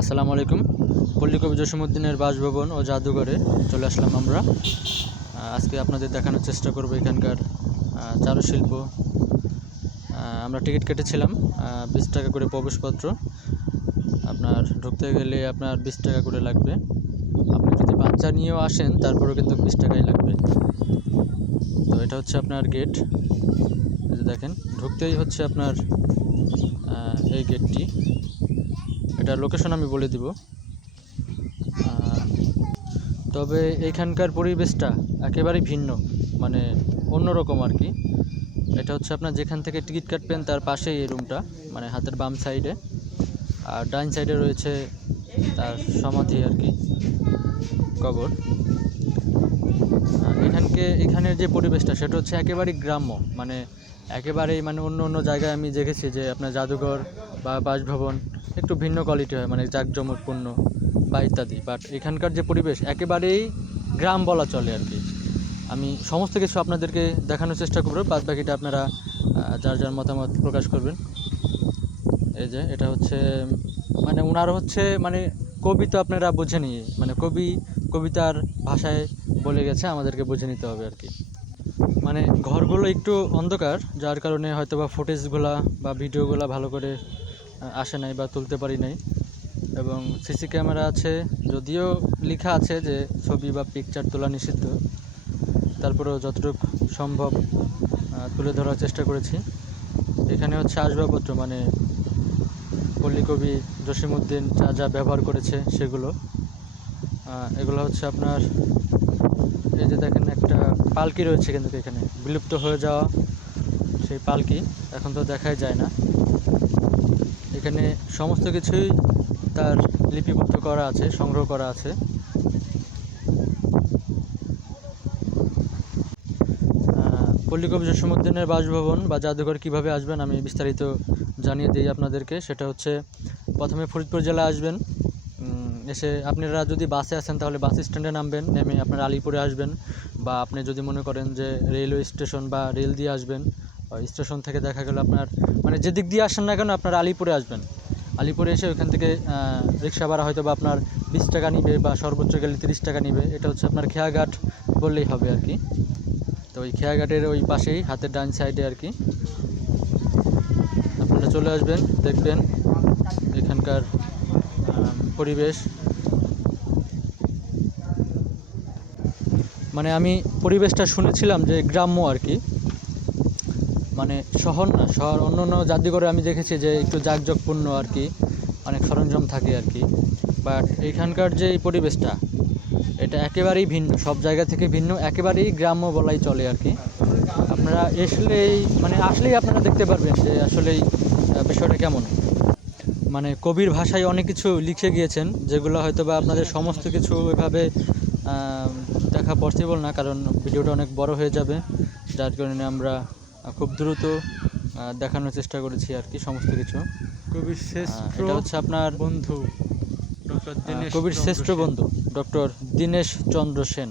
আসসালামু আলাইকুম। পল্লী কবি জসীমউদ্দীনের বাসভবন ও জাদুঘরে চলে আসলাম আমরা। আজকে আপনাদের দেখানোর চেষ্টা করব এখানকার চারুশিল্প। আমরা টিকিট কেটেছিলাম 20 টাকা করে প্রবেশপত্র। আপনার ঢুকতে গেলে আপনার 20 টাকা করে লাগবে। আপনি যদি বাচ্চা নিয়েও আসেন তারপরেও কিন্তু 20 টাকাই লাগবে। তো এটা হচ্ছে আপনার গেট। এই যে দেখেন, ঢুকতেই হচ্ছে আপনার এই গেটটি। এটার লোকেশন আমি বলে দিব। তবে এইখানকার পরিবেশটা একেবারেই ভিন্ন, মানে অন্যরকম আর কি। এটা হচ্ছে আপনার যেখান থেকে টিকিট কাটবেন তার পাশেই এই রুমটা, মানে হাতের বাম সাইডে। আর ডাইন সাইডে রয়েছে তার সমাধি আর কি, কবর। এখানের যে পরিবেশটা সেটা হচ্ছে একেবারেই গ্রাম্য, একেবারেই অন্য অন্য জায়গায় আমি দেখেছি যে আপনার জাদুঘর বা বাসভবন একটু ভিন্ন কোয়ালিটি হয়, জাঁকজমকপূর্ণ বা ইত্যাদি। বাট এখানকার যে পরিবেশ একেবারেই গ্রাম বলা চলে আর কি। আমি সমস্ত কিছু আপনাদেরকে দেখানোর চেষ্টা করব, বাদ বাকিটা আপনারা যার যার মতামত প্রকাশ করবেন। এই যে এটা হচ্ছে ওনার হচ্ছে কবি, তো আপনারা বুঝে নিয়ে কবিতার ভাষায় বলে গেছে, আমাদেরকে বুঝে নিতে হবে আর কি। ঘরগুলো একটু অন্ধকার, যার কারণে হয়তো বা ফুটেজগুলা বা ভিডিওগুলা ভালো করে আসে নাই বা তুলতে পারি নাই। এবং সিসি ক্যামেরা আছে, যদিও লেখা আছে যে ছবি বা পিকচার তোলা নিষিদ্ধ, তারপরেও যতটুকু সম্ভব তুলে ধরার চেষ্টা করেছি। এখানে হচ্ছে আসবাবপত্র, পল্লী কবি জসীমউদ্দীন যা যা ব্যবহার করেছে সেগুলো। এগুলো হচ্ছে আপনার, এই যে দেখেন একটা পালকি রয়েছে, কিন্তু এখানে বিলুপ্ত হয়ে যাওয়া সেই পালকি এখন তো দেখাই যায় না। এখানে সমস্ত কিছুই তার লিপিবদ্ধ করা আছে, সংগ্রহ করা আছে। পল্লী কবি জসীমউদ্দীনের বাসভবন বা জাদুঘর কীভাবে আসবেন আমি বিস্তারিত জানিয়ে দিই আপনাদেরকে। সেটা হচ্ছে, প্রথমে ফরিদপুর জেলায় আসবেন। এসে আপনারা যদি বাসে আসেন তাহলে বাস স্ট্যান্ডে নামবেন, নেমে আপনারা আলিপুরে আসবেন। বা আপনি যদি মনে করেন যে রেলওয়ে স্টেশন বা রেল দিয়ে আসবেন, স্টেশন থেকে দেখা গেল আপনার যেদিক দিয়ে আসেন না কেন আপনারা আলিপুরে আসবেন। আলিপুরে এসে ওইখান থেকে রিক্সা ভাড়া হয়তো বা আপনার 20 টাকা নিবে, বা সর্বোচ্চ গেলে 30 টাকা নিবে। এটা হচ্ছে আপনার খেয়াঘাট বললেই হবে আর কি। তো ওই খেয়াঘাটের ওই পাশেই হাতের ডান সাইডে আর কি আপনারা চলে আসবেন, দেখবেন এখানকার পরিবেশ। আমি পরিবেশটা শুনেছিলাম যে গ্রাম্য আর কি, শহর না। শহর অন্য অন্য জাদুঘরে আমি দেখেছি যে একটু জাঁকজমকপূর্ণ আর কি, অনেক সরঞ্জাম থাকে আর কি। বাট এইখানকার যে পরিবেশটা এটা একেবারেই ভিন্ন, সব জায়গা থেকে ভিন্ন, একেবারেই গ্রাম্য বলাই চলে আর কি। আপনারা আসলেই আপনারা দেখতে পারবেন যে আসলেই বিষয়টা কেমন। কবির ভাষায় অনেক কিছু লিখে গিয়েছেন, যেগুলো হয়তো বা আপনাদের সমস্ত কিছু ওইভাবে দেখা পসিবল না, কারণ ভিডিওটা অনেক বড় হয়ে যাবে। যার কারণে আমরা খুব দ্রুত দেখানোর চেষ্টা করেছি আর কি সমস্ত কিছু। কবির শ্রেষ্ঠ এটা হচ্ছে আপনার বন্ধু কবির শ্রেষ্ঠ বন্ধু ডক্টর দীনেশ চন্দ্র সেন,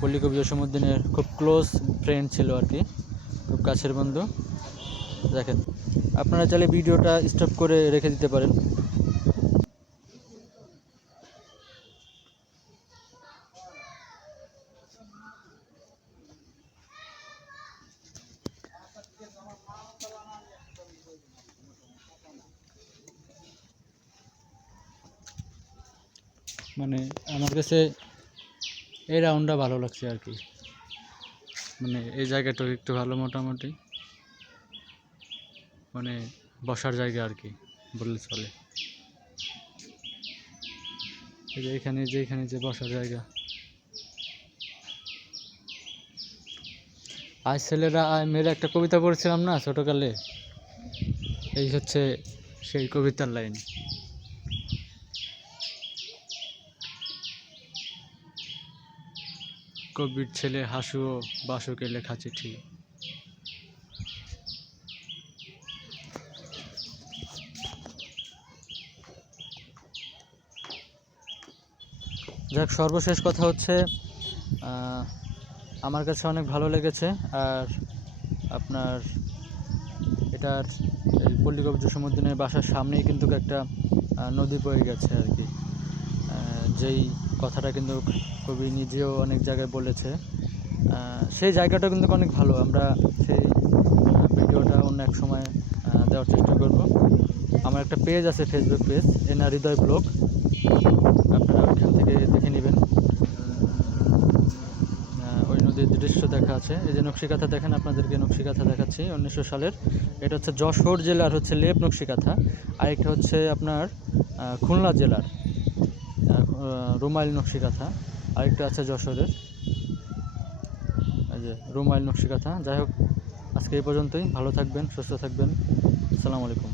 পল্লী কবি জসীমউদ্দীনের খুব ক্লোজ ফ্রেন্ড ছিল আর কি, খুব কাছের বন্ধু। দেখেন, আপনারা চাইলে ভিডিওটা স্টপ করে রেখে দিতে পারেন। আমার কাছে এই রাউন্ডটা ভালো লাগছে আর কি, এই জায়গাটা একটু ভালো, মোটামুটি বসার জায়গা আর কি বললে চলে। এই যে এখানে যে বসার জায়গা, আজ ছেলেরা মেয়েরা একটা কবিতা পড়েছিলাম না ছোটকালে, এই হচ্ছে সেই কবিতার লাইন। কবির ছেলে হাসুও বাসুকে লেখা চিঠি। যাক, সর্বশেষ কথা হচ্ছে আমার কাছে অনেক ভালো লেগেছে। আর আপনার এটার এই পল্লী কবি জসীমউদ্দিনের বাসার সামনেই কিন্তু একটা নদী বয়ে গেছে আর কি। যেই কথাটা কিন্তু কবি নিজেও অনেক জায়গায় বলেছে। সেই জায়গাটা কিন্তু অনেক ভালো। আমরা সেই ভিডিওটা অন্য এক সময় দেওয়ার চেষ্টা করব। আমার একটা পেজ আছে, ফেসবুক পেজ, এনআর হৃদয় ব্লগ, আপনারা ওইখান থেকে দেখে নেবেন। ওই নদীর দৃশ্য দেখা আছে। এই যে নকশিকাঁথা দেখেন, আপনাদেরকে নকশিকাঁথা দেখাচ্ছি 1900 সালের। এটা হচ্ছে যশোর জেলার হচ্ছে লেপ নকশিকাঁথা, আর একটা হচ্ছে আপনার খুলনা জেলার রুমাইল নকশিকাঁথা, আরেকটা আছে যশোরের, এই যে রুমাইল নকশিকাঁথা। যাই হোক, আজকে এই পর্যন্তই। ভালো থাকবেন, সুস্থ থাকবেন। আসসালামু আলাইকুম।